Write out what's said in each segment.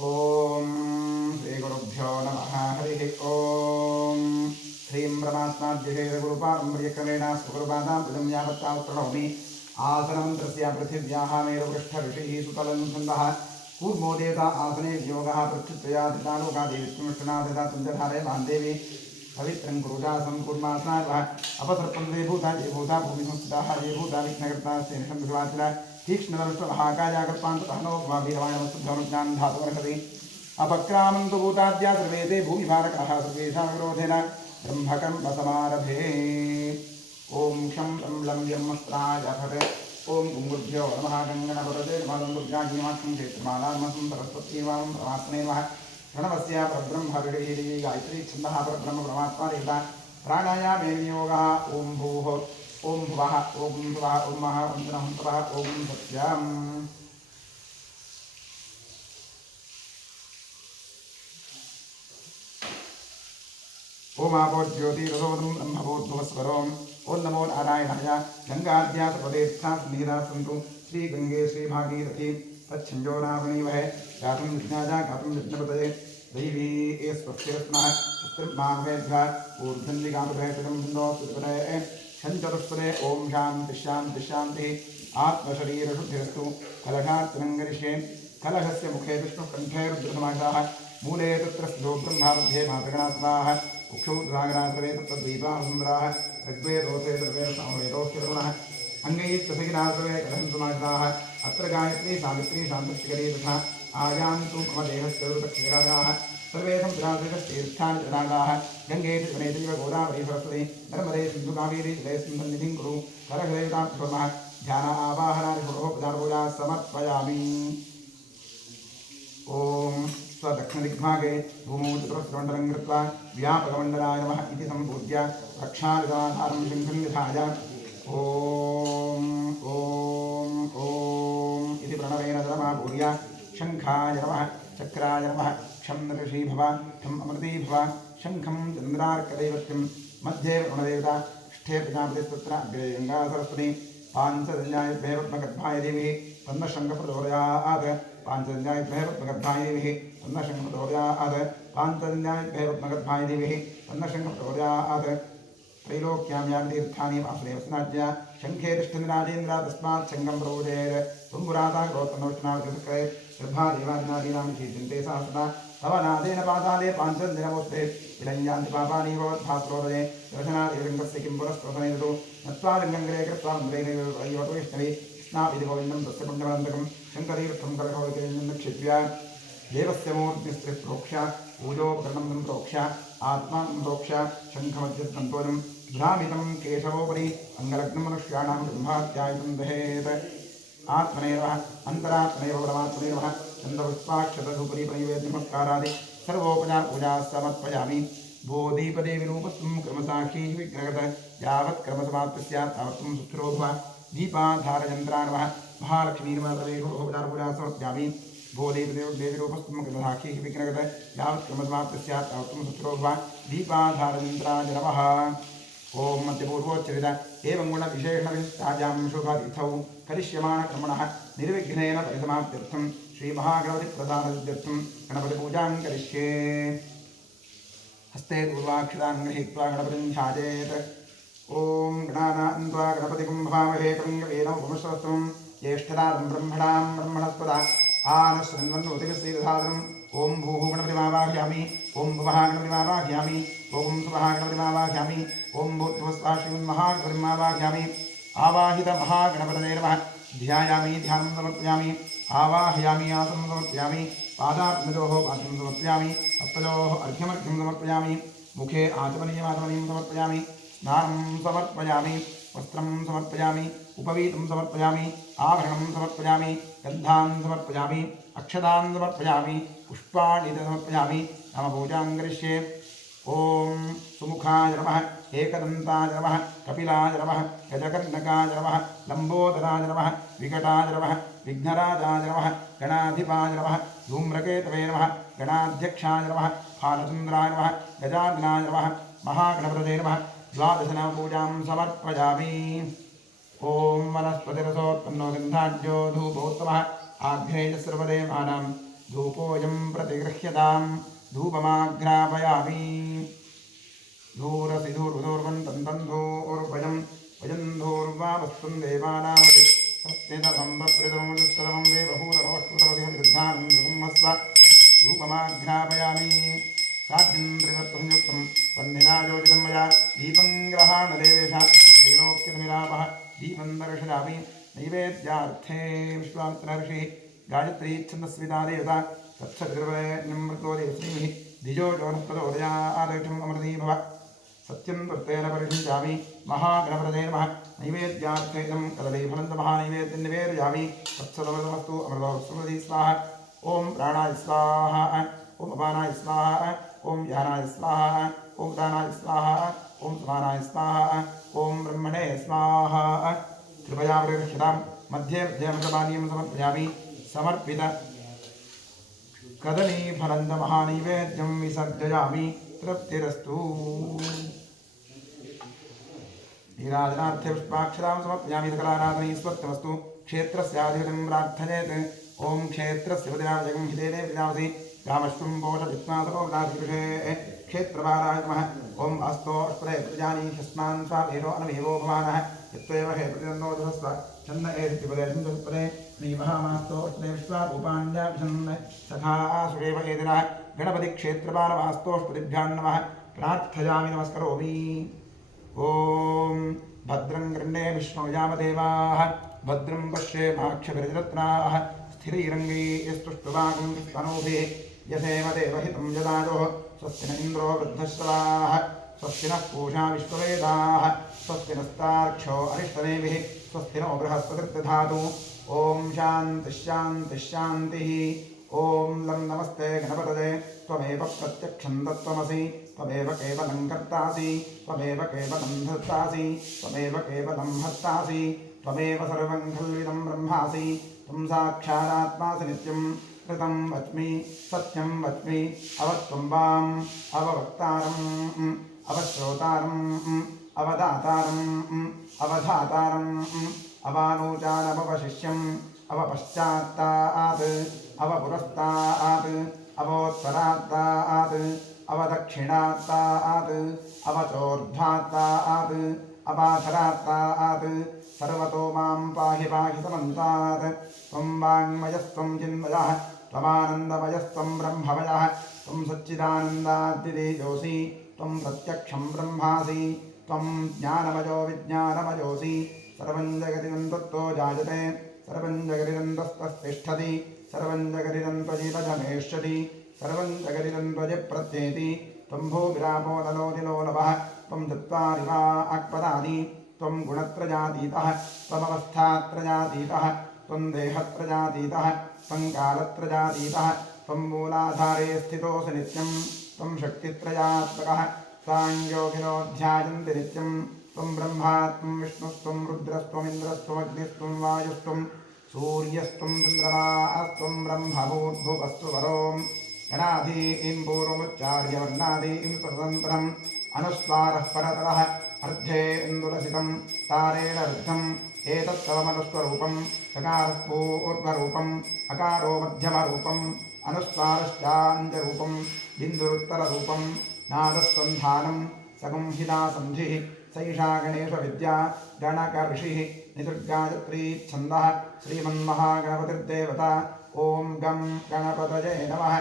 ओम श्री गुरुभ्यो नमः हरि ओम श्रीं ब्रह्मात्माद्यशेषगुरुपारम्पर्यक्रमेण स्वगुरुपादां पदं यावत्तां प्रणौमि आसनं तस्य पृथिव्याः मेरुपृष्ठऋषिः सुतलं छन्दः कूर्मो देवता आसने वियोगः पृथ्वीत्रया धृतालोकादेविष्णुष्टनाथदा तुञ्जधारे बान्देवी पवित्रं कुरुजासं कुर्मास्नाः अपसर्पन्ते भूता ये भूता भूमिसंस्थिताः ये भूता विघ्नकर्तास्तेन विश्वासिनः तीक्ष्णदर्शनहाकायाकल्पान्ततः नो भीरवाणमस्तुभ्यनुज्ञानं धातुमर्हति अपक्रामन्तु भूताद्या सर्वे ते भूमिभारकाः सर्वेषां विरोधेन ब्रह्मकर्मसमारभे ॐ शं लं लं यम्मस्त्राय फटे ॐ गुरुभ्यो नमः गङ्गणपतये नमः दुर्गाजीमात्मं क्षेत्रमालामसं सरस्वतीवां परमात्मने नमः प्रणवस्य परब्रह्मविषये गायत्री छन्दः परब्रह्म परमात्मा देवता प्राणायामे विनियोगः ॐ भूः ॐ भुवः ॐ भुवः ॐ महः ॐ जनहन्तवः ॐ सत्यम् ओम आपो ज्योतिरसोदं ब्रह्मभूद्भुवस्वरोम ओं नमो नारायणाय गंगाद्या सर्वदेष्ठात् निहिता सन्तु श्री गंगे श्री भागीरथी तच्छञ्जोनावणीवहे गातुं विज्ञाजा गातुं विघ्नपतये दैवी स्वस्तिरत्नः स्त्रिमानवेभ्यः ऊर्ध्वन्दिगातुभयतिरं बिन्दोस्तुतिपतये छञ्चतुष्पदे ओम शान्ति शान्ति शान्तिः आत्मशरीरशुद्धिरस्तु कलशार्चनङ्गरिष्ये कलशस्य मुखे विष्णुकण्ठे रुद्रसमाजाः मूले तत्र स्थितो ब्रह्मामध्ये मातृगणात्माः उक्षुद्रागरासवे तत्तद्वीपासुन्दराः ऋग्वेदोषे सर्वेदसामवेदोऽस्तिरुणः अङ्गैस्तसगिनासवे कलहंसमाजाः अत्र गायत्री सावित्री शान्तश्चकरी तथा आयान्तु मम देहस्यरुतक्षरागाः सर्वे संविराजकस्तीर्थानि जनागाः गङ्गे वनेदैव गोदावरी सरस्वती नर्मदे सिन्धुकावेरी जले सिन्धन्निधिं कुरु करहरेताभ्युमः ध्यान आवाहनानि पुरोपचारपूजा समर्पयामि ॐ स्वदक्षिणदिग्भागे भूमौ चतुरस्रमण्डलं कृत्वा व्यापकमण्डलाय नमः इति सम्पूज्य रक्षादिगमाधारं शङ्खं निधाय ॐ ॐ ॐ इति प्रणवेन जलमापूर्य शङ्खाय नमः चक्राय नमः क्षं नृषी भव क्षम् अमृती भव शङ्खं चन्द्रार्कदैवत्यं मध्ये वरुणदेवता ष्ठे प्रजापतिस्तत्र अग्रे गङ्गा सरस्वती पाञ्चजन्याय पद्मगर्भाय देवी तन्न शङ्खप्रचोदयात् पाञ्चजन्याय पद्मगर्भाय देवी तन्न शङ्खप्रचोदयात् पाञ्चजन्याय पद्मगर्भाय देवी तन्न शङ्खप्रचोदयात् त्रैलोक्यां यानि तीर्थानि वासुदेवस्नाज्ञा शङ्खे तिष्ठति राजेन्द्र तस्मात् शङ्खं प्रबोधयेत् तुम्बुराता क्रोत्तनोष्णावचक्रे गर्भादेवादिनादीनां शीर्षन्ते सहस्रता तव नादेन पाताले पाञ्चजन्यनमोस्ते विलञ्जान्ति पापानि भवद्भास्रोदये दर्शनादिलिङ्गस्य किं पुरस्प्रसनेतु नत्वा लिङ्गङ्गले कृत्वा मन्त्रैरैवतो वैष्णवे स्नापिति गोविन्दं तस्य पुण्यवन्दकं शङ्करीर्थं करकौलिकेन्द्रं निक्षिप्य देवस्य मूर्तिस्त्रिः प्रोक्ष्य पूजोपकरणं सम्प्रोक्ष्य आत्मानं प्रोक्ष्य शङ्खमध्यस्तन्तोजं भ्रामितं केशवोपरि अङ्गलग्नं मनुष्याणां ब्रह्माध्यायितं दहेत् आत्मनेव अन्तरात्मनेव परमात्मनेव चन्द्रपुष्पाक्षतधूपरि नमस्कारादि सर्वोपचार पूजा समर्पयामि बोधीपदेविरूपस्तं क्रमसाक्षी विग्रहगत यावत् क्रमसमाप्तिः स्यात् तावत् त्वं सुस्थिरो भव दीपाधारयन्त्रा नमः महालक्ष्मी नमः सर्वेषोपचार पूजा समर्पयामि बोधीपदेविरूपस्तं क्रमसाक्षी विग्रहगत यावत् क्रमसमाप्तिः स्यात् तावत् त्वं सुस्थिरो भव दीपाधारयन्त्राय नमः ओम मध्यपूर्वोच्चरित एवं गुणविशेषणविस्ताजां शुभतिथौ करिष्यमाणक्रमणः निर्विघ्नेन परिसमाप्त्यर्थं श्रीमहागणपतिप्रसादसिद्ध्यर्थं गणपतिपूजां करिष्ये हस्ते पूर्वाक्षरान् गृहीत्वा गणपतिं ध्यायेत् ॐ गणानां त्वा गणपतिं भवामहे कविं कवीनां उपमश्रवस्तमं ज्येष्ठदानं ब्रह्मणां ब्रह्मणस्पदा आनश्रन्वन्नोतिकश्रीदधातरम् ॐ भूः गणपतिमावाहयामि ॐ भुवः गणपतिमावाहयामि ॐ सुवः गणपतिमावाहयामि ॐ भूर्भुवस्वाश्रीमन्महागणपतिमावाहयामि आवाहितमहागणपतये नमः ध्यायामि ध्यानं समर्पयामि आवाहयामि आसनं समर्पयामि पादात्मजोः पाद्यं समर्पयामि हस्तयोः अर्घ्यमर्घ्यं समर्पयामि मुखे आचमनीयमाचमनीयं समर्पयामि स्नानं समर्पयामि वस्त्रं समर्पयामि उपवीतं समर्पयामि आभरणं समर्पयामि गन्धान् समर्पयामि अक्षतान् समर्पयामि पुष्पाणि समर्पयामि नाम पूजां करिष्ये ॐ सुमुखाय नमः एकदन्ताय नमः कपिलाय नमः गजकर्णकाय नमः लम्बोदराय नमः विकटाय नमः विघ्नराजाय नमः गणाधिपाय नमः धूम्रकेतवे नमः गणाध्यक्षाय नमः फालचन्द्राय नमः गजाननाय नमः महागणपतये नमः द्वादशनामपूजां समर्पयामि ॐ वनस्पतिरसोत्पन्नो गन्धाढ्यो धूपोत्तमः आघ्रेयस्रवदेमानां धूपोऽयं प्रतिगृह्यतां धूपमाघ्रापयामि धूरसि धूर्वधूर्वन्तं तन्धूर्वयं वयन्धूर्वावस्तुं देवानामपि सत्यतमं वप्रतमं दुष्करमं देवभूतमवस्कृतमधिविरुद्धानं ध्रुवमस्व धूपमाघ्रापयामि साध्यन्द्रिवत्संयुक्तं वह्निरायोजितं मया दीपं ग्रहाणदेवेश त्रैलोक्यमिरापः दीपं दर्शयामि नैवेद्यार्थे विश्वामित्रऋषिः गायत्री छन्दस्विता देवता तत्सर्वमृतो देवश्रीमिः द्विजो जोनप्रचोदयादक्षम् अमृती भव सत्यं वृत्तेन परिषिञ्चामि महागणपतये नमः नैवेद्यार्थेदं कदलीफलन्तमहानैवेद्यं निवेदयामि तत्सदमृतमस्तु अमृतो स्मृति स्वाहा ॐ प्राणाय स्वाहा ॐ अपानाय स्वाहा ॐ यानाय स्वाहा ॐ दानाय स्वाहा ॐ समानाय स्वाहा ॐ ब्रह्मणे स्वाहा कृपया परिरक्षतां मध्ये मध्यमृतपानीयं समर्पयामि समर्पित कदलीफलन्तमहानैवेद्यं विसर्जयामि तृप्तिरस्तु नीराजनार्थे पुष्पाक्षरां समर्पयामि सकलाराधनैस्वर्तमस्तु क्षेत्रस्याधिपतिं प्रार्थयेत् ॐ क्षेत्रस्य पतिनामजगं हितेने विनामसि रामश्वं बोधवित्नाथपोदाधिकृषे क्षेत्रपालाय नमः ॐ अस्तो अष्परे प्रजानी ह्यस्मान् स्वामेरो अनमेवो भवानः यत्त्वेव हे प्रतिनन्दो धरस्व छन्न एदिपदे छन्दपदे नीमहामास्तो अष्टने विश्वारूपाण्याभिषन् सखा सुरेव एदिनः गणपतिक्षेत्रपालवास्तोष्पतिभ्यां नमः प्रार्थयामि नमस्करोमि ॐ भद्रं गृह्णे विष्णुयामदेवाः भद्रं पश्येमाक्षभिर्जरत्नाः स्थिरैरङ्गैस्तुष्टुवागं स्तनूभिः यथेव देवहितं यदायोः स्वस्ति न इन्द्रो वृद्धश्रवाः स्वस्ति नः पूषा विश्ववेदाः स्वस्ति नस्तार्क्ष्यो अरिष्टनेमिः स्वस्ति नो बृहस्पतिर्दधातु ॐ शान्तिः ॐ लं नमस्ते गणपतये त्वमेव प्रत्यक्षं तत्त्वमसि त्वमेव केवलं कर्तासि त्वमेव केवलं धर्तासि त्वमेव केवलं हर्तासि त्वमेव सर्वं खल्विदं ब्रह्मासि त्वं साक्षादात्मासि नित्यं कृतं वच्मि सत्यं वच्मि अवत्वं वाम् अववक्तारम् अवश्रोतारम् अवदातारम् अवधातारम् अवानूचानवशिष्यम् अवपश्चात्तात् अवपुरस्तात् अवोत्तरात्तात् अवदक्षिणात्तात् अवचोर्ध्वात्तात् अपाधरात्तात् सर्वतो मां पाहि पाहि समन्तात् त्वं वाङ्मयस्त्वं चिन्मयः त्वमानन्दमयस्त्वं ब्रह्ममयः त्वं सच्चिदानन्दाद्वितीयोऽसि त्वं प्रत्यक्षं ब्रह्मासि त्वं ज्ञानमयो विज्ञानमयोऽसि सर्वं जगदिदं त्वत्तो जायते सर्वं जगदिदं त्वत्तिष्ठति सर्वं जगदिदं त्वजिवजमेष्यति सर्वं जगदिदं त्वजिप्रत्येति त्वं भूविरापो नलो निलो नभः त्वं चत्वारिवा अक्पदानि त्वं गुणत्रयातीतः त्वमवस्थात्रयातीतः त्वं देहत्रयातीतः त्वं कालत्रयातीतः त्वं मूलाधारे स्थितोऽसि नित्यं त्वं शक्तित्रयात्मकः त्वां योगिनो ध्यायन्ति नित्यं त्वं ब्रह्मा त्वं विष्णुस्त्वं रुद्रस्त्वमिन्द्रस्त्वमग्निस्त्वं वायुस्त्वं सूर्यस्त्वं चन्द्रमास्त्वं ब्रह्मभूर्भुवस्तु वरों गणाधीं पूर्वमुच्चार्य वर्णादीं स्वतन्त्रम् अनुस्वारः परतरः अर्धे इन्दुलसितं तारेण रुद्धम् एतत्तवमनुस्वरूपं सकारः पूर्वरूपम् अकारो मध्यमरूपम् अनुस्वारश्चाञ्जरूपं बिन्दुरुत्तररूपं नादस्सन्धानं सगंहितासन्धिः सैषा गणेशविद्या गणकऋषिः निसर्गायत्री छन्दः श्रीमन्महागणपतिर्देवता ॐ गं गणपतये नमः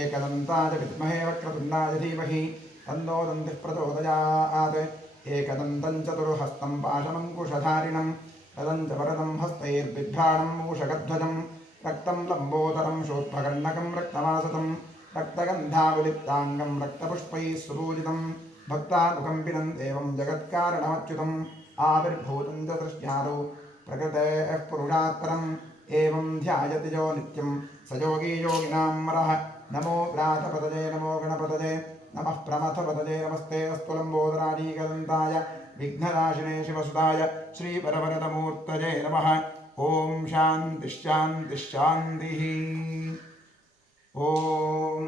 एकदन्ताय विद्महे वक्रतुण्डाय धीमहि तन्नो दन्तिः प्रचोदयात् एकदन्तं चतुर्हस्तं पाशमङ्कुशधारिणं तदं च वरदं हस्तैर्बिभ्राणं मूषकध्वजं रक्तं लम्बोदरं शोत्पकर्णकं रक्तमासतं रक्तगन्धाविलिप्ताङ्गं रक्तपुष्पैः सुपूजितं भक्तानुकम्पिनं देवं जगत्कारणमच्युतम् आविर्भूतं च दृश्यादौ प्रकृतेः पुरुषात्परम् एवं ध्यायति यो नित्यं स योगी योगिनां मरः नमो व्रातपतये नमो गणपतये नमः प्रमथपतये नमस्ते अस्तु लम्बोदरानीकदन्ताय विघ्ननाशिने शिवसुताय श्रीपरवरदमूर्तये नमः ॐ शान्तिः ॐ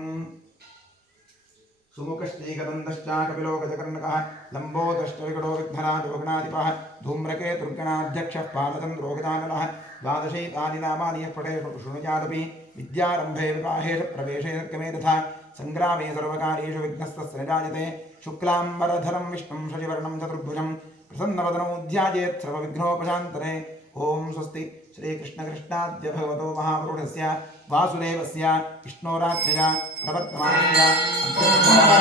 सुमुखश्चैकदन्तश्चाकपिलो गजकर्णकः लम्बोदश्च विकटो विघ्नराजो गणाधिपः धूम्रकेतुर्गणाध्यक्षः पालचन्द्रो गजाननः द्वादशैतानि नामानि यः पठेत् शृणुयादपि विद्यारम्भे विवाहे प्रवेशे सत्कमे तथा सङ्ग्रामे सर्वकार्येषु विघ्नस्तस्य न जायते शुक्लाम्बरधरं विष्णुं शशिवर्णं चतुर्भुजं प्रसन्नवदनौ ध्यायेत् सर्वविघ्नोपशान्तये ॐ स्वस्ति श्रीकृष्णकृष्णाद्य भगवतो महापुरुषस्य वासुदेवस्य विष्णोराज्ञया प्रवर्तमानस्य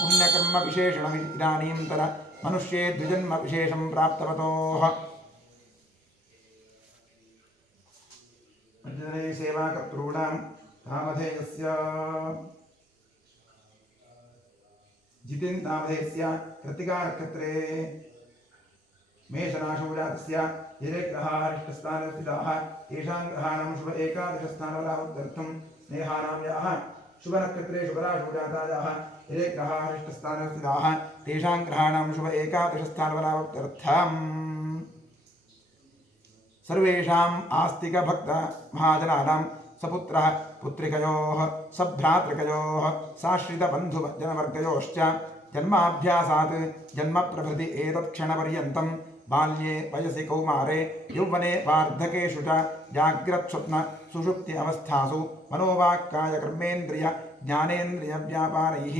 पुण्यकर्म विशेषण इदानींतर मनुष्ये द्विजन्म विशेषं प्राप्तवतोः सेवाकर्तॄणां नामधेयस्य जितेन नामधेयस्य कृत्तिकानक्षत्रे मेषराशिजातस्य ये ग्रहाः अरिष्टस्थाने स्थिताः तेषां ग्रहाणां शुभ एकादशस्थानलाभोक्तर्थं स्नेहानां याः शुभनक्षत्रे शुभराशिजातायाः ये ग्रहाः अरिष्टस्थाने स्थिताः तेषां ग्रहाणां शुभ एकादशस्थानलाभोक्तर्थं सर्वेषाम् आस्तिक भक्त महाजनानां सपुत्रः पुत्रिकयोः सभ्रातृकयोः साश्रित बन्धु जनवर्गयोश्च जन्माभ्यासात् जन्म प्रभृति एतत्क्षणपर्यन्तं बाल्ये वयसि कौमारे यौवने वार्धकेषु च जाग्रत्स्वप्न सुषुप्ति अवस्थासु मनोवाक्काय कर्मेन्द्रिय ज्ञानेन्द्रिय व्यापारैः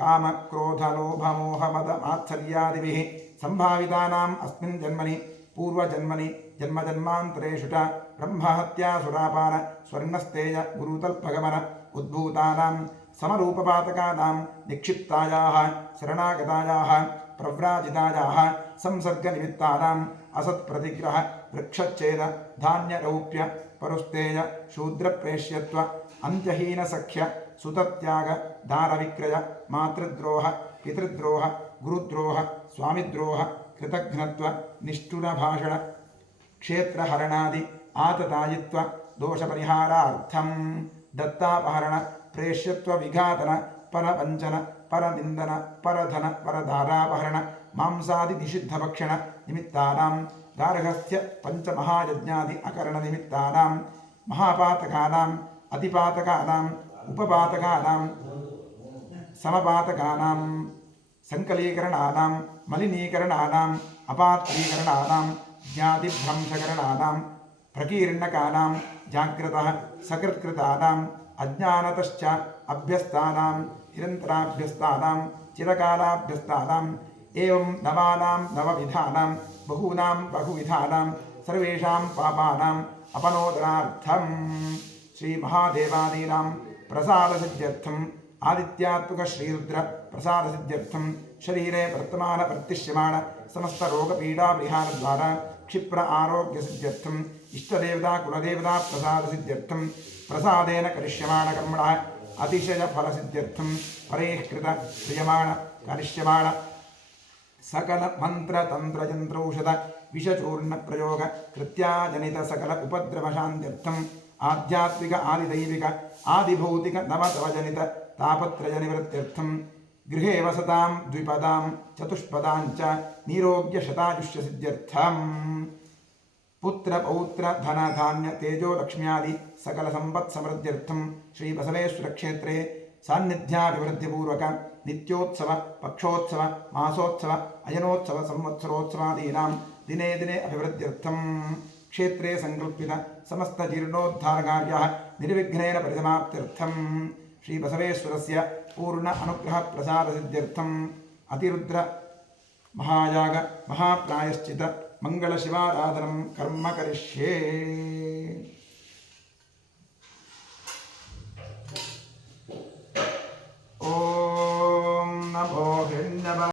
काम क्रोध लोभ मोह मद मात्सर्यादिभिः संभावितानाम् अस्मिन् जन्मनि पूर्वजन्मनि जन्मजन्मान्तरेषु च ब्रह्महत्यासुरापान स्वर्णस्तेज गुरुतल्पगमन उद्भूतानां समरूपपातकानां निक्षिप्तायाः शरणागतायाः प्रव्राजितायाः संसर्गनिमित्तानाम् असत्प्रतिग्रह वृक्षच्छेद धान्यरौप्य परुस्तेज शूद्रप्रेष्यत्व अन्त्यहीनसख्य सुतत्याग दारविक्रय मातृद्रोह पितृद्रोह गुरुद्रोह स्वामिद्रोह कृतघ्नत्व निष्ठुरभाषण क्षेत्रहरणादि आततायित्व दोषपरिहारार्थं दत्तापहरण प्रेष्यत्व विघातन परवञ्चन परनिन्दन परधन परधारापहरण मांसादि निषिद्धभक्षण निमित्तानां गार्हस्थ्य पंचमहायज्ञादि अकरण निमित्तानां महापातकानां अतिपातकानां उपपातकानां समपातकानां संकलीकरणानां मलिनीकरणानाम् अपात्रीकरणानां ज्ञातिभ्रंशकरणानां प्रकीर्णकानां जाग्रतः सकृत्कृतानाम् अज्ञानतश्च अभ्यस्तानां निरन्तराभ्यस्तानां चिरकालाभ्यस्तानाम् एवं नवानां नवविधानां बहूनां बहुविधानां सर्वेषां पापानाम् अपनोदनार्थं श्रीमहादेवादीनां प्रसादसिद्ध्यर्थम् आदित्यात्मक श्रीरुद्र प्रसादसिद्ध्यर्थं शरीरे वर्तमान वर्तिष्यमाण समस्त रोगपीडापरिहार द्वारा क्षिप्र आरोग्य सिद्ध्यर्थम इष्टदेवता कुलदेवता प्रसादसिद्ध्यर्थं प्रसादेन करिष्यमाण कर्मणः अतिशय फलसिद्ध्यर्थं परेष्कृत क्रियमाण करिष्यमाण सकल मंत्र तंत्र यंत्रौषध विषचूर्ण प्रयोग कृत्याजनित सकल उपद्रव शान्त्यर्थम आध्यात्मिक आदिदैविक आदिभौतिक नवतवजनित तापत्रय निवृत्त्यर्थं गृहे वसतां द्विपदां चतुष्पदां च निरोग्य शतायुष्य सिद्ध्यर्थं पुत्र पौत्र धन धान्य तेजो लक्ष्म्यादि सकल संपत् समृद्ध्यर्थं श्री बसवेश्वर क्षेत्रे सान्निध्याभिवृद्धिपूर्वक नित्योत्सव पक्षोत्सव मासोत्सव अयनोत्सव संवत्सरोत्सवादीनां दिने दिने अभिवृद्ध्यर्थं क्षेत्रे संकल्पित समस्त जीर्णोद्धार कार्यः निर्विघ्नेन परिसमाप्त्यर्थं श्री बसवेश्वरस्य पूर्ण अनुग्रह प्रसाद सिद्ध्यर्थं अतिरुद्र महायाग महाप्रायश्चित मङ्गलशिवाराधनं कर्म करिष्ये। ॐ नमो हिरण्यवर्णाय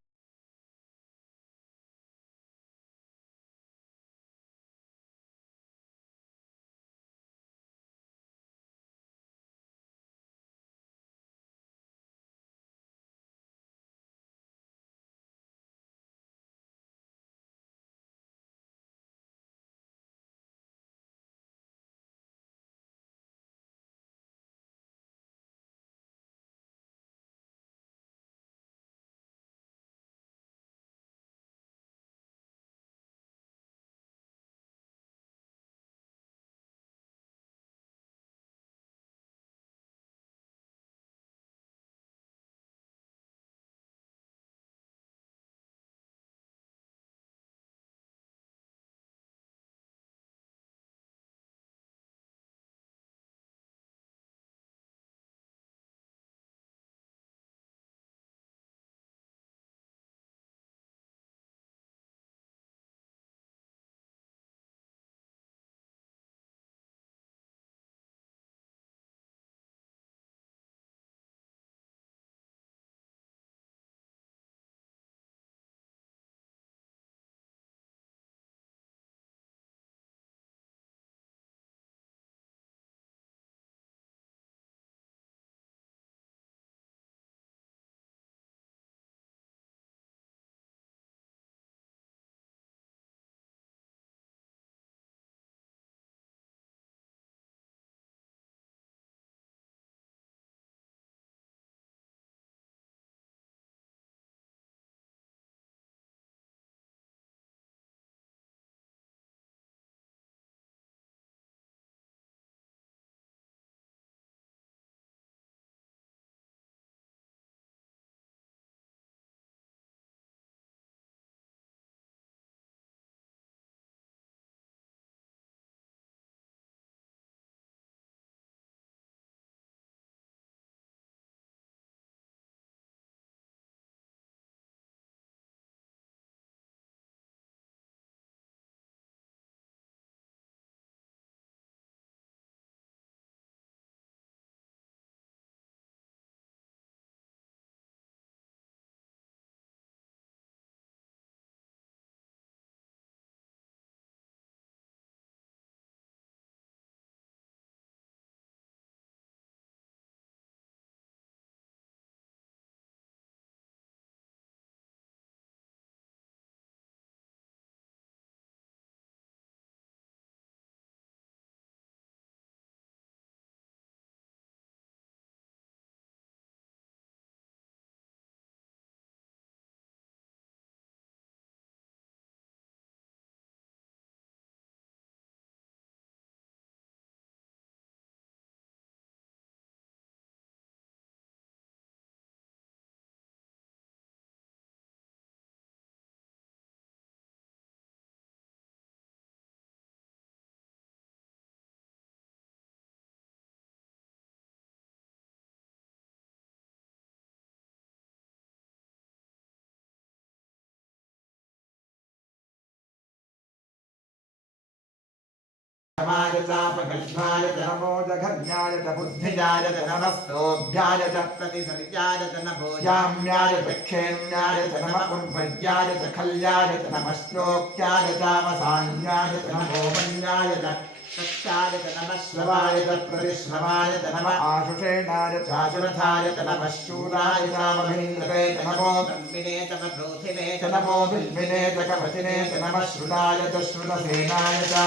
समाजतापकल्पाय च नमो जघन्याय च बुद्धिजाय च नमस्तोभ्याय च प्रतिसर्याय च नमो याम्याय च क्षेम्याय च नमः उर्वज्याय च खल्याय च नमः श्लोक्याय चावसान्याय च नमो वन्याय च सत्याय च नमः श्रवाय च प्रतिश्रवाय च नमः आशुषेणाय चाशुरथाय च नमः शूराय चावभीन्द्रे च नमो ब्रह्मिणे च वरोधिने च नमो बिल्विने च कवचिने च नमः श्रुताय च श्रुतसेनाय च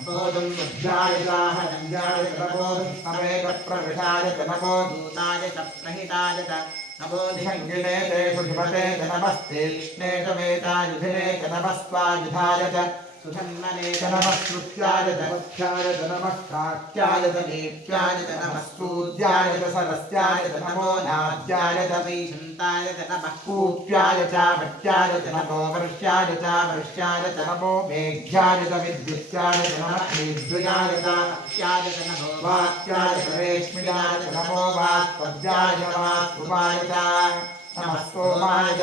नमोदं बुद्धाय च हनन्याय च नमो अमेकप्रविष्टाय च नमो दूताय च प्रहिताय च नमो निषङ्गिणे ते सुधिपते च नमस्तीक्ष्णे च वेतायुधिने च नमस्त्वायुधाय च सुधन्वने च नमः श्रुत्याय च मुख्याय च नमः काक्याय च नीत्याय च नमः सूद्याय च सरस्याय च नमो नाद्याय च वैशन्ताय च नमः कूप्याय च भट्याय च नमो वर्ष्याय च नमो मेघ्याय च विद्युत्याय च नमः हीद्रुयाय च अक्ष्याय च नमो वाक्याय च रेश्म्याय च नमो वाक्पद्याय च वाक्रूपाय च नमः सोमाय च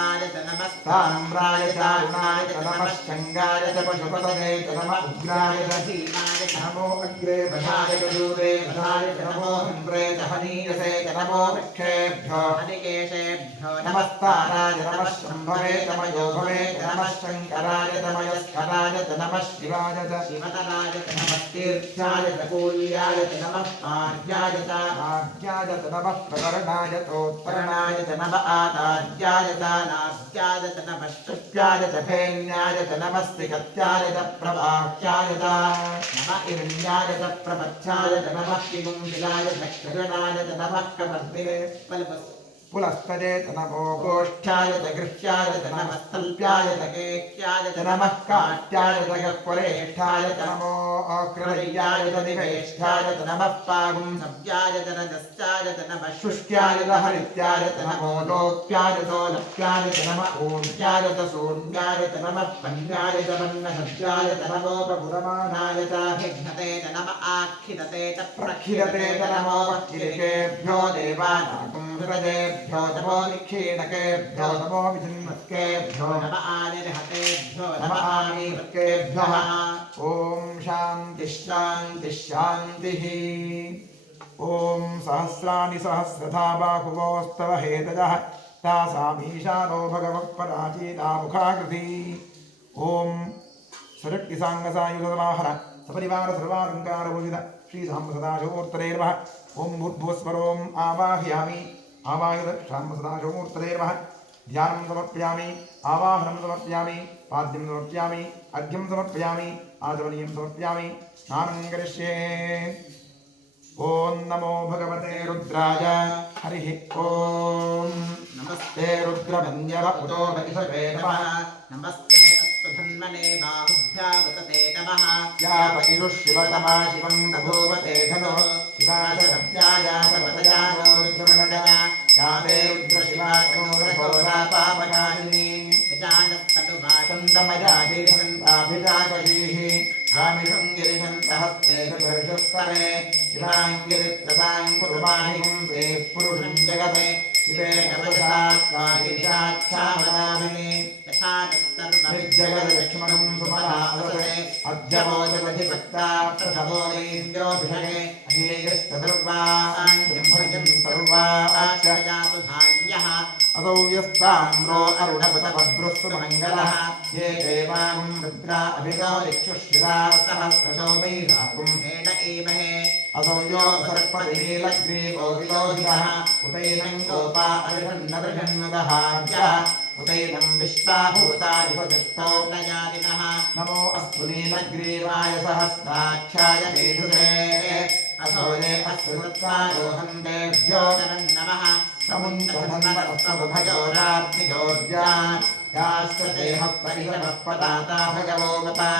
ताम्राय च नमस्ताम्राय चारुणाय च नमः शङ्गाय च पशुपतये च नमः उग्राय च भीमाय च नमो अग्रे वधाय च दूरे वधाय च नमो हन्त्रे च हनीयसे च नमो वृक्षेभ्यो हनिकेशेभ्यो नमस्ताराय नमः शम्भवे च मयोभवे च नमः शङ्कराय च मयस्कराय च नमः शिवाय च शिवतराय च नमस्तीर्थ्याय च कूल्याय च नमः आर्याय च नमः प्रकरणाय चोत्तरणाय च नमः आतार्याय च नास्याय च नमः ष्टुप्याय च फेन्याय च नमस्तिगत्याय च प्रवाह्याय च नमः इरण्याय च प्रपथ्याय च नमः किगुंशिलाय च क्षरणाय च नमः कपर्दिने पुलस्तये च नमो गोष्ठ्याय च गृह्याय च नमः स्तल्प्याय च केह्याय च नमः काट्याय च गह्वरेष्ठाय च नमो अकृदय्याय च निवेष्ठाय च नमः पागुंसव्याय च रजस्याय च नमः शुष्क्याय च हरित्याय च नमो लोक्याय च लप्याय च नमः ऊर्ध्याय च शून्याय च नमः पन्याय च वन्नहस्याय च नमोपपुरमाणाय च भिघ्नते च नमः आक्षिदते च प्रक्षिदते च नमो वक्किरिकेभ्यो देवानागुं हृदयेभ्यो नमो निक्षीणकेभ्यो नमो विचिन्मत्केभ्यो नमः आनिर्हतेभ्यो नमः आनीवत्केभ्यः ॐ शान्तिः शान्तिः शान्तिः ॐ सहस्राणि सहस्रधा बाहुवोस्तव हेतजः तासामीशानो भगवत्पराचीना मुखाकृति ॐ सरक्तिसाङ्गसायुधमाहर सपरिवार सर्वालङ्कारभूषित श्रीसाम्बसदाशिवमूर्तये नमः ॐ भूर्भुवस्वरोम् आवाहयामि आवाहयत साम्बसदाशिवमूर्तये नमः ध्यानं समर्पयामि आवाहनं समर्पयामि पाद्यं समर्पयामि अर्घ्यं समर्पयामि आचमनीयं समर्पयामि स्नानं करिष्ये ॐ नमो भगवते रुद्राय हरिः ॐ नमस्ते रुद्रवन्द्यव उतो वैषवे नमः नमस्ते अस्तु धन्वने बाहुभ्यावतते नमः या पतिरुशिवतमा शिवं बभूवते धनुः शिवाशरभ्याजातवतजानो रुद्रमण्डया या ते रुद्रशिवातनोरघोरापापनाशिनी यजानस्तनुभाषन्तमजाधिषन्ताभिजागशीः रामिषं गिरिशन्तहस्ते विभर्षस्तवे शिवाङ्गिरित्रतां कुर्वाणिं ते पुरुषं जगते शिवे नवदशात्वादिशाच्छामदामिने यथा तत्सर्वविज्जगदलक्ष्मणं सुमनावसते अद्यवोजपधिभक्ता प्रथमो नैन्द्योभिषणे अनेकस्तदर्वान् ब्रह्मजं सर्वाश्रयातु धान्यः असौ यस्ताम्रो अरुणपतभद्रुस्सुमङ्गलः ये देवागुं रुद्रा अभितो दिक्षुश्रिता सहस्रशो वैशाखुं हेण एमहे असौ यो सर्पतिनीलग्रीवो विलोहितः उतैनं गोपा अरिषन्नदृषन्नुदहार्यः उतैनं विश्वाभूतादिपदृष्टो नयादिनः नमो अस्तु नीलग्रीवाय सहस्राक्षाय मेधुसे असो ये अस्सृत्सारोहन्तेभ्यो नमः समुञ्चधन्नरस्तमुभयोराग्निजोर्जान् याश्च हस्तरिषभः भगवो गता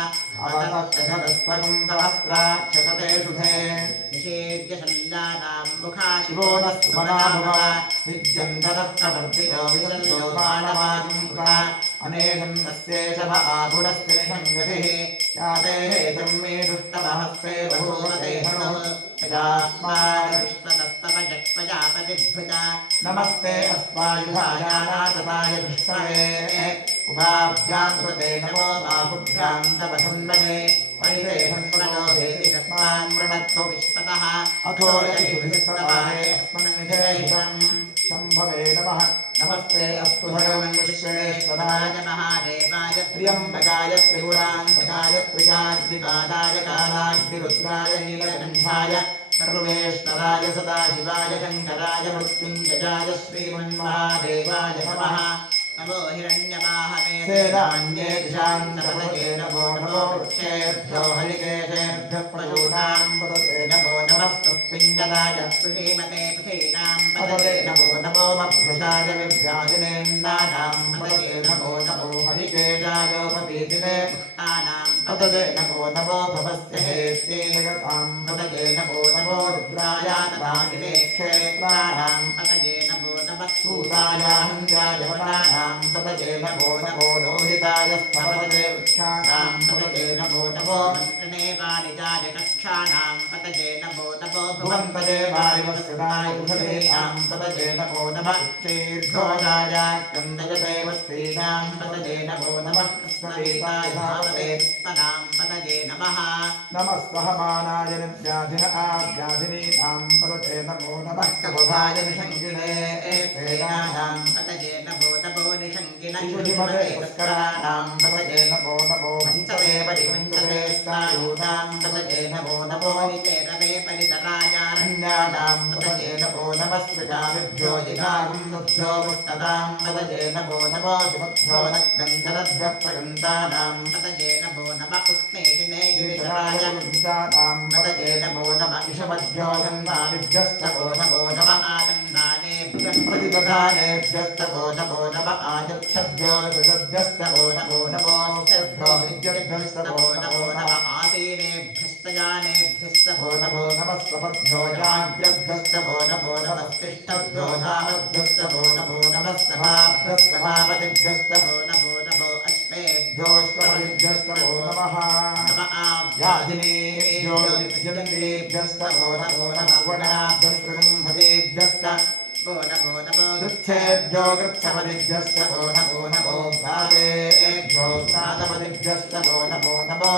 अवतत्तधस्तगुं सहस्राक्षसते शुधे निषेद्य शल्यानां मुखा शिवो न सुमना भव विद्यन्ततः प्रवर्तितो विशल्यो बाणवागुंसुता अनेकं तस्येषव आभुरस्य निषङ्गतिः याते हेतुं मे दुष्टमहस्ते बभूवते धनुः यजास्मादविश्वतस्तव जक्ष्मजापतिभृता नमस्ते अस्मायुधायानातताय दुष्टवे उभाभ्यां कृते नमो बाहुभ्यां तव धन्वने परिते धन्वनो देति तस्मां मृणक्तो विश्वतः अथो यैभिस्तवारे अस्मन्निधेहितं शम्भवे नमः नमस्ते अस्तु भगवन् विश्वेश्वराय महादेवाय त्र्यम्बकाय त्रिपुरान्तकाय त्रिकाग्निकालाय कालाग्निरुद्राय नीलकण्ठाय सर्वेश्वराय सदाशिवाय शङ्कराय मृत्युञ्जयाय श्रीमन्महादेवाय नमः नमो हिरण्यवाहवे सेनान्ये दिशान्तपतये नमो नमो वृक्षेभ्यो हरिकेशेभ्यः पशूनां पतये नमो नमस्तस्मिञ्जनाय श्रीमते पथीनां पतये नमो नमो मभ्रुषाय विभ्याजिनेन्नानां पतये नमो नमो हरिकेशायोपपीतिने पुष्टानां पतये नमो नमो भवस्य हेत्तेजगतां पतये नमो नमो रुद्रायातनागिने क्षेत्राणां पतये नमो नमः सूतायाहञ्जाय वनानां पतये नमो नमो लोहिताय स्थपतये वृक्षाणां पतये नमो नमो मन्त्रिणे वाणिजाय कक्षाणां पतये नमो नमः भुवन्तजे वारिवस्यदायुषदेशां ततजे नमो नमः चेर्घोषाय कन्दयते वस्तीनां ततजे नमो नमः कृष्णवेदाय धावते तदां ततजे नमः नमः सहमानाय व्याधिन आव्याधिनीनां ततजे नमो नमः कवभाय निषङ्गिणे सेनानां ततजे नमो नमो निषङ्गिने शुचिमते पुष्कराणां ततजे नमो नमो हंसते परिवंसते स्तायूनां ततजे नमो नमो निचेरवे परितराजारण्यानां ततजे नमो नमः स्विकाभिभ्यो जिघागुंभ्यो मुष्टदां ततजे नमो नमो शिवभ्यो नक्कञ्चरभ्यः प्रगन्तानां ततजे नमो नमः उष्णेशिने गिरिशराजगुंसानां ततजे नमो नमः इषवभ्यो जन्मादिभ्यस्तको नमो नमः आदन्दानेभ्यः प्रतिदधानेभ्यस्तको नमो नमः आयच्छद्भ्यो विदभ्यस्तको नमो नमो स्तेभ्यो विद्यभ्यस्तको नमो नमः आदीनेभ्यस्तजानेभ्यस्तको नमो नमः स्वपद्भ्यो जाग्रभ्यस्तको नमो नमः तिष्ठद्भ्यो धामभ्यस्तको नमो नमः सभाभ्यस्तभापतिभ्यस्तको नमो नमो अश्वेभ्योऽश्वपतिभ्यस्तको नमः व्याधिनेभ्यो विद्यन्तेभ्यस्तको नमो नमः वनाभ्यस्तृंहतेभ्यस्त नमो नमो वृक्षेभ्यो वृक्षपतिभ्यस्तको नमो नमो भावेभ्यो प्रातपतिभ्यस्तको नमो नमो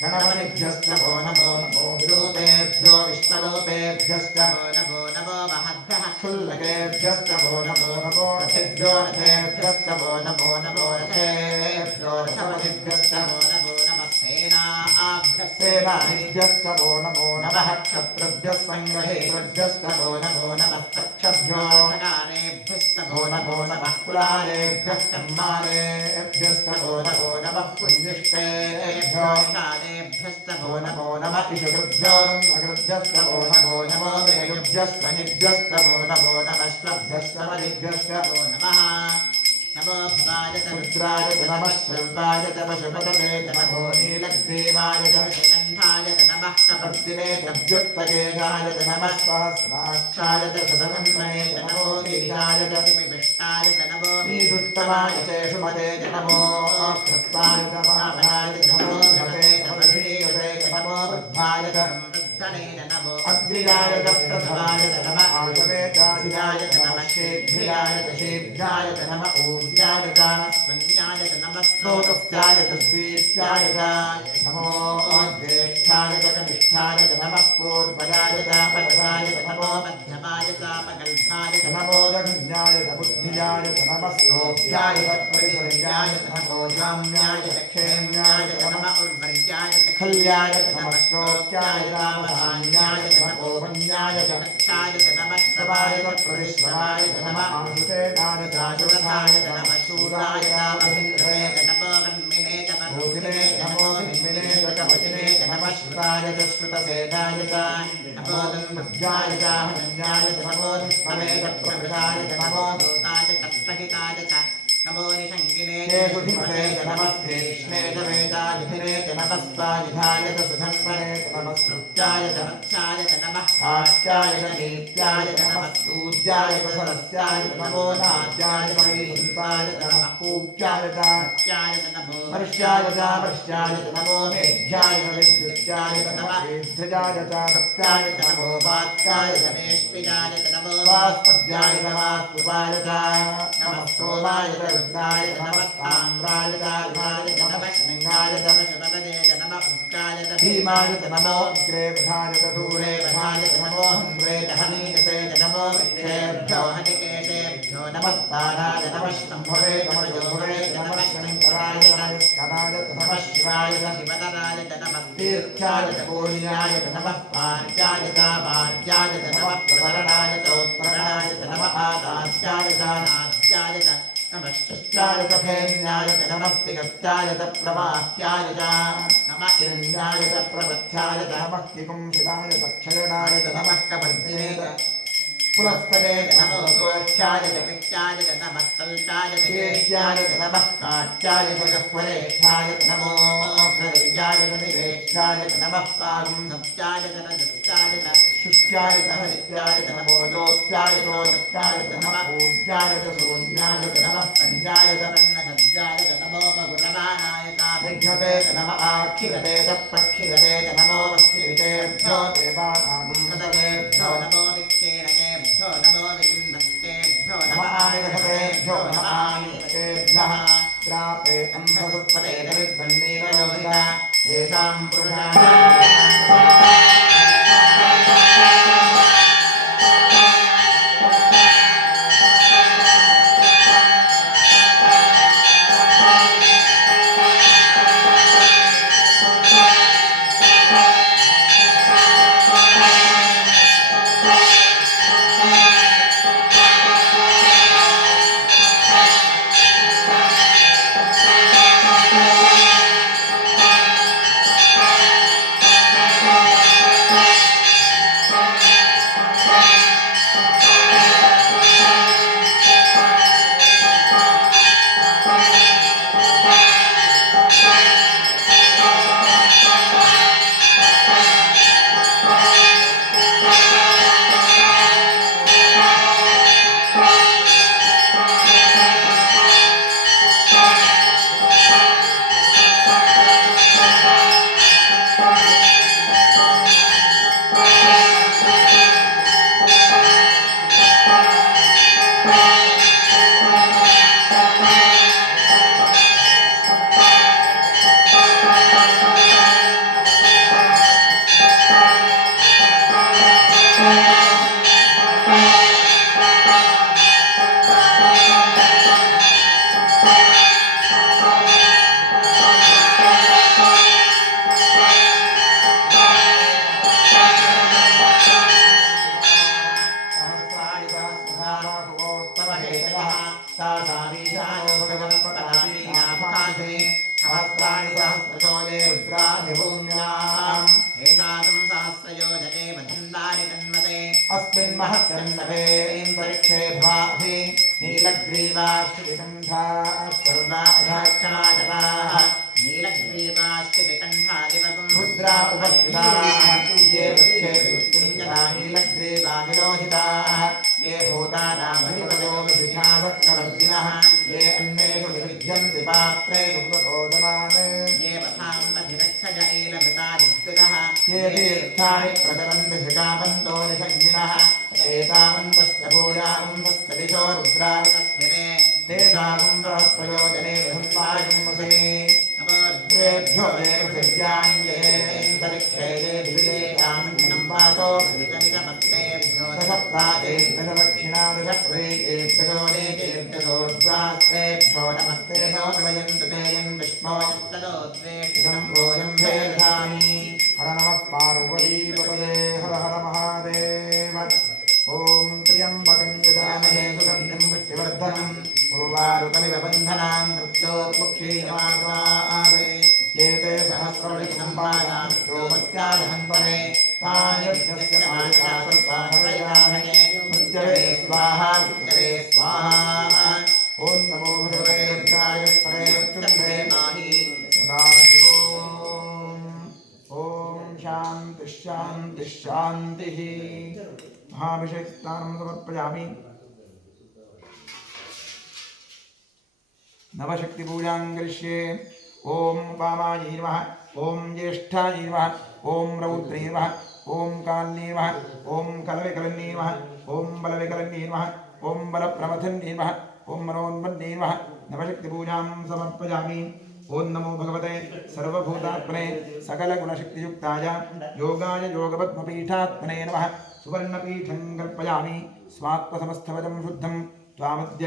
गणपतिभ्यस्तको नमो नमो विरूपेभ्यो विश्वरूपेभ्यस्तको नमो नमो महद्भ्यः क्षुल्लकेभ्यस्तको नमो नमो रथेभ्यो रथेभ्यस्तको नमो नमो रथेभ्यो रथपतिभ्यस्तको नमो नमः सेनाभ्यस्तको नमो नमः क्षत्रभ्यः संग्रहेभ्यस्तको नमो नमः तक्षभ्यो खगारेभ्यस्तको नमो नमः कुलालेभ्यः कर्मालेभ्यस्तको नमो नमः पुञ्जिष्टेभ्यो कालेभ्यस्तको नमो नमः इषुभ्यो नगृभ्यस्तको नमो नमो मेघभ्यस्त्वनिभ्यस्तको नमो नमः श्वभ्यस्तमनिभ्यस्तको नमः नमो भवाय च रुद्राय च नमः शल्वाय च पशुपतये च नमो नीलग्रीवाय च कंठाय च नमः कपर्दिने च व्युत्तकेशाय च नमः सहस्राक्षाय च शतधन्वने च नमो गिरिशाय च विमिष्टाय च नमो नीदुष्टवाय च शुभते च नमो क्रस्ताय च वामनाय च नमो धृते च वृषीयते च नमो वृद्धाय च नमो अग्रियाय च प्रथमाय च नमः आशवेतादिनाय च नमः शेभ्याय च शेभ्याय च नमः ऊर्जाय च स्वन्याय च नमः स्रोतस्याय च स्वीत्याय च नमो ज्येष्ठाय च कनिष्ठाय च नमः पूर्वजाय च परजाय च नमो मध्यमाय च अपगल्भाय च नमो जघन्याय च बुद्धियाय च नमः सोभ्याय च प्रतिसर्याय च नमो जाम्याय च क्षेम्याय च नमः उर्वर्याय च खल्याय च नमः श्रोत्याय च धान्याय च नमो वन्याय च कक्षाय च नमः श्रवाय च प्रतिश्रवाय च नमः आशुतेनाय च आशुरथाय च नमः शूराय च महीन्द्रे च नमो वन्मिने च भूतिने च नमो विन्मिने च कवचिने च नमः श्रुताय च श्रुतसेनाय च नमो दुर्मध्याय च हन्याय च नमो निष्पमे च प्रवृताय च नमो दूताय च प्रहिताय च नमो निषङ्गिने च धीमते च नमस्ते कृष्णे च वेदायुधिने च नमः स्वायुधाय च सुधन्वने च नमः श्रुत्याय च मत्स्याय च नमः आट्याय च दीप्याय च नमः सूर्याय च सरस्याय च नमो नाद्याय च वैकुण्ठाय च नमः पूज्याय च मत्स्याय च नमो वर्ष्याय च वर्ष्याय च नमो मेघ्याय च विद्युत्याय च नमः ईध्रजाय च सत्याय च नमो वात्याय च नेष्टिजाय च नमो वास्तव्याय च वास्तुपाय च नमः सोमाय च रुद्राय च नमः ताम्राय च रुद्राय च नमः शृङ्गाय च पशुपतये च नमः उग्राय च भीमाय च नमो अग्रे वधाय च दूरे वधाय च नमो हन्त्रे च हनीकसे च नमो वृक्षेभ्यो हनिकेशेभ्यो नमः ताराय च नमः शम्भवे च मयोभवे च नमः शङ्कराय च नमस्कराय च नमः शिवाय च शिवतराय च नमः तीर्थ्याय च पूर्याय च नमः पार्याय च वार्याय च नमः प्रतरणाय च उत्तरणाय च नमः आदास्याय च नास्याय च नमश्चाय च फेन्याय च नमस्तिगत्याय च प्रवाह्याय च नमः हिरण्याय च प्रवृत्थ्याय च नमः किकुंशिलाय च क्षयणाय च नमः कपर्दिने च पुलस्तये च नमो गोष्ठ्याय च कृत्याय च नमः तल्पाय च केश्याय च नमः काट्याय च गह्वरेष्ठाय च नमो हृदयाय च निवेष्ठाय च नमः पागुंधप्याय च रजस्याय च शुष्क्याय च हरित्याय च नमो दोप्याय चोदप्याय च नमः पूज्याय च शून्याय च नमः पञ्चाय च पन्नगज्जाय च नमो पगुरवाणाय च विघ्नते च नमः आक्षिगते च प्रक्षिगते च नमो वक्षिरितेभ्यो देवानां ते अन्धसुत्पते दरिद्रन्नीललोहिता येषां पुरुषाणां सहस्राणि सहस्रशोले रुद्राधिभूम्याम् एकादं सहस्रयोजने वधन्दानि तन्मते अस्मिन् महत्तन्नभेऽन्तरिक्षे भाति नीलग्रीवाश्चिकण्ठाः सर्वायाक्षमाचराः नीलग्रीवाश्चिकण्ठादिवगुं रुद्रा उपस्थिताः ये वृक्षे दुष्टिञ्जला नीलग्रीवाविलोहिताः ये भूतानामधिपतो विशिखासक्कवर्तिनः ये अन्येषु विविध्यन्ति पात्रे दुर्गतोदनान् ये पथान्तभिरक्षज एलभृतादिद्विरः ये तीर्थानि प्रचलन्ति शिखावन्तो निषङ्गिणः एतावन्तश्च भूयावन्तश्च दिशो रुद्रावितस्थिरे तेषां सहस्रयोजने धन्वायुंसि नमोर्द्रेभ्यो ये पृथिव्याञ्जयेऽन्तरिक्षे ये दिविदेशामिन्नं वासो अधिकमिदमस्तेभ्यो दश प्राचेर्दशदक्षिणा दश प्रेकेर्दशोदेकेर्दशोर्ध्वास्तेभ्यो नमस्ते नोर्वयन्तु ते यं विष्णोस्तदोद्वेषितं भोजं भेदधामि हर नमः पार्वतीपतये हर हर महादेव ॐ त्र्यम्बकं यजामहे सुगन्धिं पुष्टिवर्धनम् उर्वारुकमिव बन्धनान् मृत्योर्मुक्षीयमासादे एते सहस्रवृषम्बाणां मत्याजहन्वने तान्यस्य मालिका सल्पाहवयामहे मृत्यवे स्वाहा मृत्यवे स्वाहा ॐ नमो भगवते रुद्राय विष्णवे मृत्युञ्जये माहि सदाशिवो ॐ शान्तिः शान्तिः शान्तिः महाभिषेकस्नानं समर्पयामि नवशक्तिपूजां करिष्ये ॐ वामायै नमः ॐ ज्येष्ठायै नमः ॐ रौद्रै नमः ॐ काल्यै नमः ॐ कलविकलन्यै नमः ॐ बलविकलन्यै नमः ॐ बलप्रमथन्यै नमः ॐ मनोन्मन्यै नमः नवशक्तिपूजां समर्पयामि ॐ नमो भगवते सर्वभूतात्मने सकलगुणशक्तियुक्ताय योगाय योगपद्मपीठात्मने नमः सुवर्णपीठं कल्पयामि स्वात्मसमस्तवचं शुद्धं त्वामद्य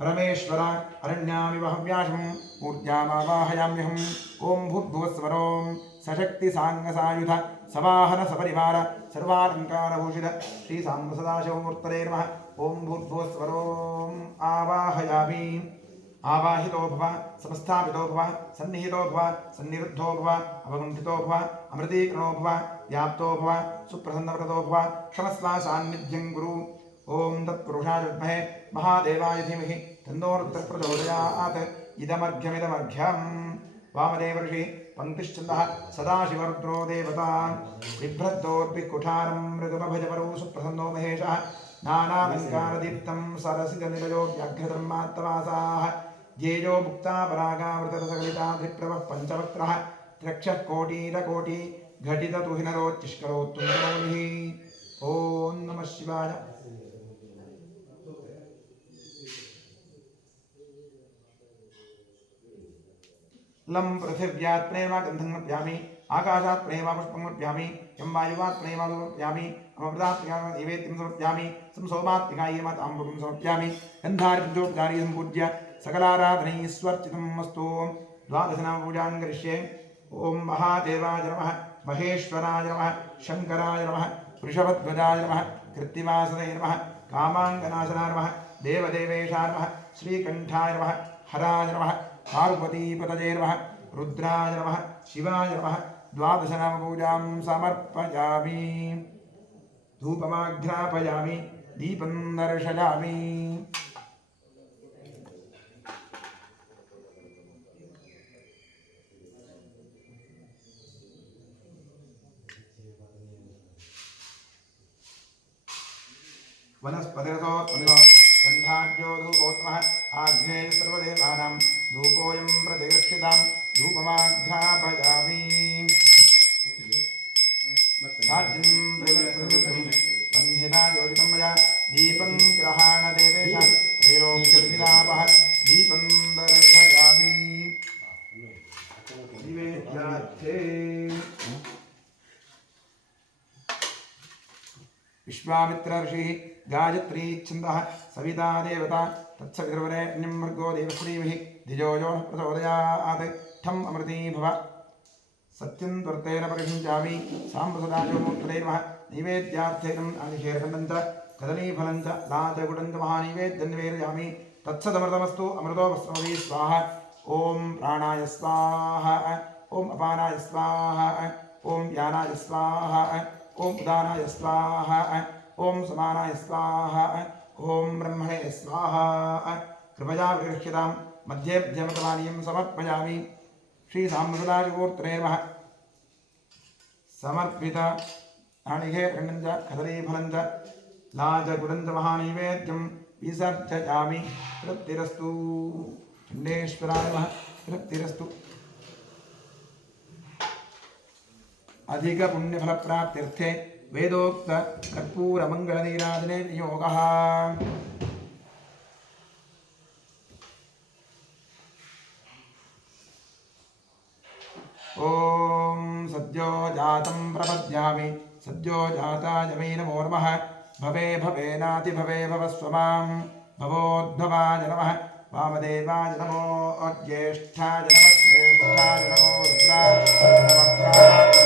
परमेश्वर अरण्यामिव हव्याशं मूर्त्यावाहयाम्यहम् ॐ भूर्भुवस्वरों सशक्तिसाङ्गसायुध सवाहन सपरिवार सर्वालङ्कारभूषित श्रीसाम्ब सदाशिवमूर्तये नमः ॐ भूर्भुवस्वरों आवाहयामि आवाहितो भव समस्थापितो भव सन्निहितो भव सन्निरुद्धो भव अवगुण्ठितो भव अमृतीकरणो भव व्याप्तो भव सुप्रसन्नव्रतो भव क्षमस्वा सान्निध्यं गुरु ॐ तत्पुरुषाय विद्महे महादेवाय धीमहि तन्नो रुद्रः प्रचोदयात् इदमर्घ्यमिदमर्घ्यम् वामदेव ऋषि पङ्क्तिश्चन्दः सदाशिवरुद्रो देवता बिभ्रद्दोर्भिः कुठारं मृगमभजपरो सुप्रसन्नो महेशः नानालङ्कारदीप्तं सरसिजनिलयो व्याघ्रधर्मात्तवासाः ज्ञेयो मुक्ता परागावृतरसकलिताधिप्रवः पञ्चवक्त्रः त्र्यक्षः कोटीरकोटि घटिततुहिनरोच्चिष्करोत्तुङ्गरोनिः ॐ नमः शिवाय लं पृथिव्यात् प्रेम गन्धं समर्पयामि आकाशात् प्रेम पुष्पं समर्पयामि यं वायुवात् प्रेम समर्पयामि अमृतात् नैवेद्यं समर्पयामि संसोमात्मिकायेमताम्बुकं समर्पयामि गन्धार्पञ्चोपचारी सम्पूज्य सकलाराधनैस्वर्चितम् अस्तु द्वादशनामपूजां करिष्ये ॐ महादेवाय नमः महेश्वराय नमः शङ्कराय नमः वृषभध्वजाय नमः कृत्तिवासने नमः कामाङ्गनाशनाय नमः देवदेवेशाय नमः श्रीकण्ठाय नमः हराय नमः पार्वतीपतये नमः रुद्राय नमः शिवाय नमः द्वादशनामपूजां समर्पयामि धूपमाघ्रापयामि दीपं दर्शयामि वनस्पतिरसोत्पन्नो गन्धाढ्यो धूपोत्तमः आग्नेय सर्वदेवानां धूपोऽयं प्रतिगृह्यतां धूपमाघ्रापयामि वन्धिना योजितं मया दीपं ग्रहाण देवेश त्रैलोक्यविलापः दीपं दर्शयामि निवेद्यार्थे विश्वामित्र ऋषिः गायत्री छन्दः सविता देवता तत्सवितुर्वरेण्यं भर्गो देवश्रीमहि धियो यो नः प्रचोदयात् ठम् अमृती भव सत्यं त्वर्तेन परिषिञ्चामि साम्प्रसदायो मूर्तये नमः नैवेद्यार्थेनम् आदिशेरखण्डं च कदलीफलं च लातकुटं च महानैवेद्यं निवेदयामि तत्सदमृतमस्तु अमृतो वस्त्रमदी स्वाहा ॐ प्राणाय स्वाहा ॐ अपानाय स्वाहा ॐ व्यानाय स्वाहा ॐ उदानाय स्वाहा ॐ समानाय स्वाहा ॐ ब्रह्मणे स्वाहा कृपया विगृह्यतां मध्ये मध्यमतवानीयं समर्पयामि श्रीसाम्प्रदायमूर्तये नमः समर्पित नारिकेलखण्डं च कदलीफलं च लाजकुटं च महानैवेद्यं विसर्जयामि तृप्तिरस्तु चण्डेश्वराय नमः तृप्तिरस्तु अधिक पुण्यफलप्राप्त्यर्थे वेदोक्त कर्पूरमङ्गलनीराजने नियोगः ॐ सद्यो जातं प्रपद्यामि सद्यो जाताय वै नमो नमः भवे भवेनातिभवे भवस्व मां भवोद्भवाय नमः वामदेवाय नमो ज्येष्ठाय नमः श्रेष्ठाय नमो रुद्राय नमः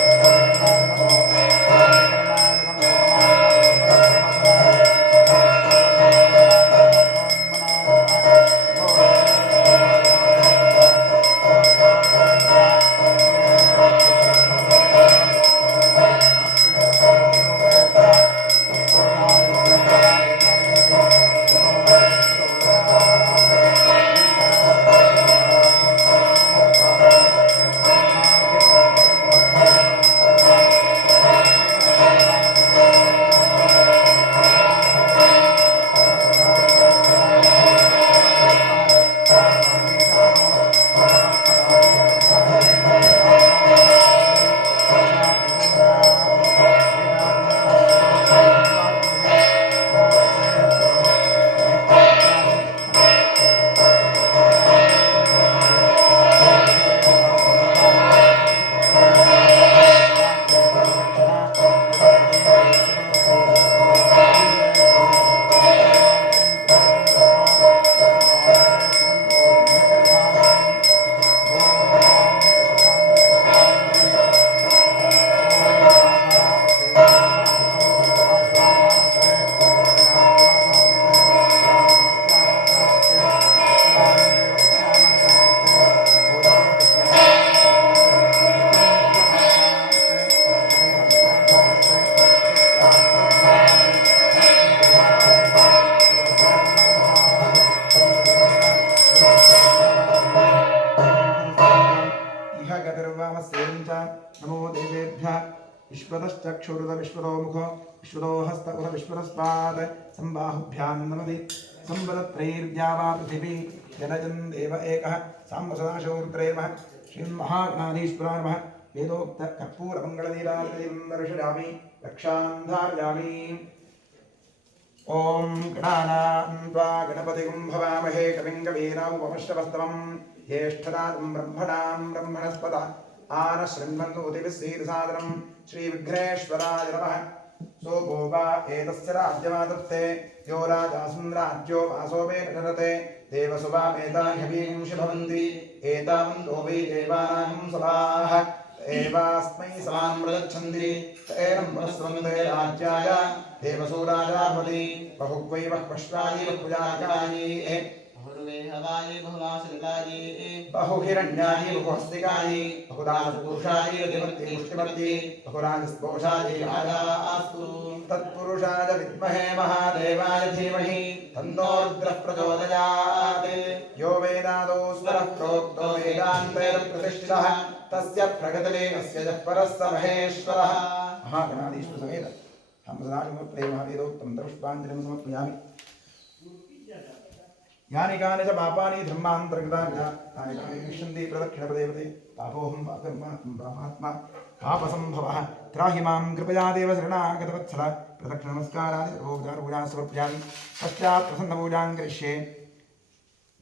नमो देवेभ्यः विश्वतश्चक्षुरुत विश्वतो मुखो विश्वतो हस्त उत विश्वतस्पात् सम्बाहुभ्यां नमति संवदत्रैर्द्यावा पृथिवी जनजन् देव एकः साम्बसदाशोरुद्रे नमः श्रीमहागणाधीश्वराय नमः वेदोक्त कर्पूरमङ्गलनीराजनं दर्शयामि रक्षां धारयामि ॐ गणानां त्वा गणपतिं भवामहे कविं कवीनामुपमश्रवस्तमम् ज्येष्ठराजं ब्रह्मणां ब्रह्मणस्पत आनशृण्वन्नोतिभिस्सीदसादनं श्रीविघ्नेश्वराय नमः सोपो वा एतस्य राज्यमादत्ते यो राजासं राज्यो वासोपेन चरते देवसुवामेताह्यवींषि भवन्ति एतावन्तो वै देवानां सभाः एवास्मै समां प्रदच्छन्ति एनं वनस्वन्दे राज्याय देवसो राजा भवति बहुक्वै बह्वश्वायि बहुजाकायि बहुहिरण्यायि बहुहस्तिकायि बहुदासपुरुषायि रतिमत्यै पुष्टिमत्यै बहुराजस्पोषायि राजास्तु तत्पुरुषाय विद्महे महादेवाय धीमहि तन्नो रुद्रः प्रचोदयात् यो वेदादो स्वरः प्रोक्तो वेदान्तेन प्रतिष्ठितः तस्य प्रगतिलेनस्य यः परः स महेश्वरः महागणाधीश्वर समेत वेदोक्तं पुष्पाञ्जलिं समर्पयामि यानि कानि च पापानि धर्मान्तर्गतानि तानि कानि निष्यन्ति प्रदक्षिणपदेवते पापोऽहं पापात्मा पापसम्भवः त्राहि मां कृपया देव शरणागतवत्सल प्रदक्षिणनमस्कारादि सर्वोपचारपूजां समर्पयामि पश्चात् प्रसन्नपूजां करिष्ये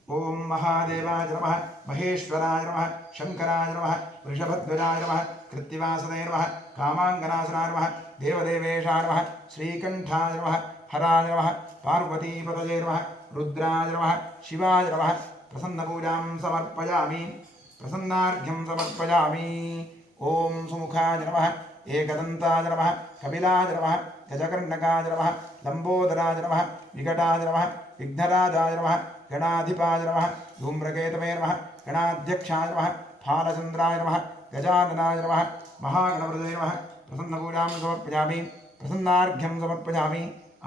ॐ महादेवाय नमः महेश्वराय नमः शङ्कराय नमः वृषभध्वजाय नमः कृत्तिवासने नमः कामाङ्गनाशनाय नमः देवदेवेशाय नमः श्रीकण्ठाय नमः हराय नमः पार्वतीपतये नमः रुद्राय नमः शिवाय नमः प्रसन्नपूजां समर्पयामि प्रसन्नार्घ्यं समर्पयामि ॐ सुमुखाय नमः एकदन्ताय नमः कपिलाय नमः गजकर्णकाय नमः लम्बोदराय नमः विकटाय नमः विघ्नराजाय नमः गणाधिपाय नमः धूम्रकेतवे नमः गणाध्यक्षाय नमः फालचन्द्राय नमः गजाननाय नमः महागणपतये नमः प्रसन्नपूजां समर्पयामि प्रसन्नार्घ्यं समर्पयामि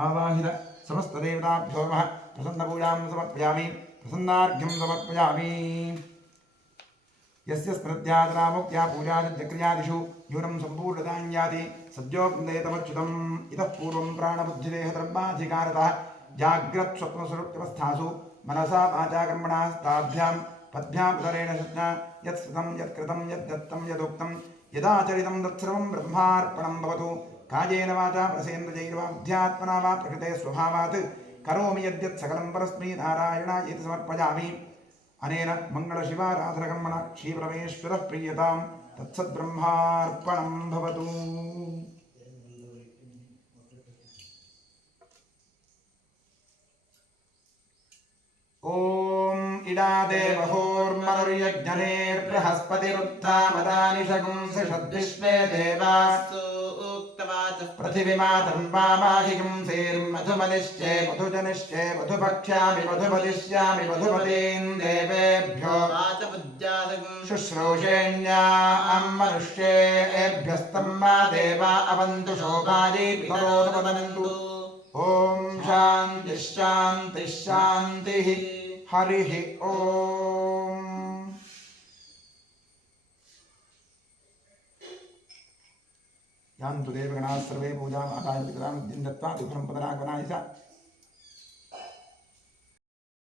आवाहित समस्तदेवताभ्यो नमः प्रसन्नपूजां समर्पयामि प्रसन्नार्घ्यं समर्पयामि यस्य स्मृत्यादनामुक्त्या पूजादिक्रियादिषु न्यूनं सम्पूर्णतां याति सद्यो वृन्देतमच्युतम् इतः पूर्वं प्राणबुद्धिदेहधर्माधिकारतः जाग्रत्स्वप्नस्वरूप्यवस्थासु मनसा वाचा कर्मणा ताभ्यां पद्भ्यां उदरेण शज्ञा यत्स्थितं यत्कृतं यद्दत्तं यदुक्तं यदाचरितं तत्सर्वं ब्रह्मार्पणं भवतु कायेन वाचा प्रसेन्द्रियैर्वा बुद्ध्यात्मना वा प्रकृते स्वभावात् करोमि यद्यत् सकलं परस्मै नारायणायेति समर्पयामि अनेन मङ्गलशिवाराधनकर्मणा श्रीपरमेश्वरः प्रीयतां तत्सद्ब्रह्मार्पणं भवतु ॐ इडादेवहोर्मनुर्यज्ञनेर्बृहस्पतिरुत्थामदानि शगुंसि षद्विश्वे देवास्तु पृथिवीमातं वामाहिगुंसेर्मधुमनिश्चे मधुजनिश्चे मधुभक्ष्यामि मधुपदिष्यामि मधुपतीन् देवेभ्यो शुश्रूषेण्यां मनुष्येभ्यस्तं मा देवा अवन्तु शोभायै पितरोपदन्तु ॐ शान्ति शान्ति शान्तिः हरिः ॐ यान्तु देवगणाः सर्वे पूजाम् आदाय वितरां दत्त्वा दुःखं पदनागनाय च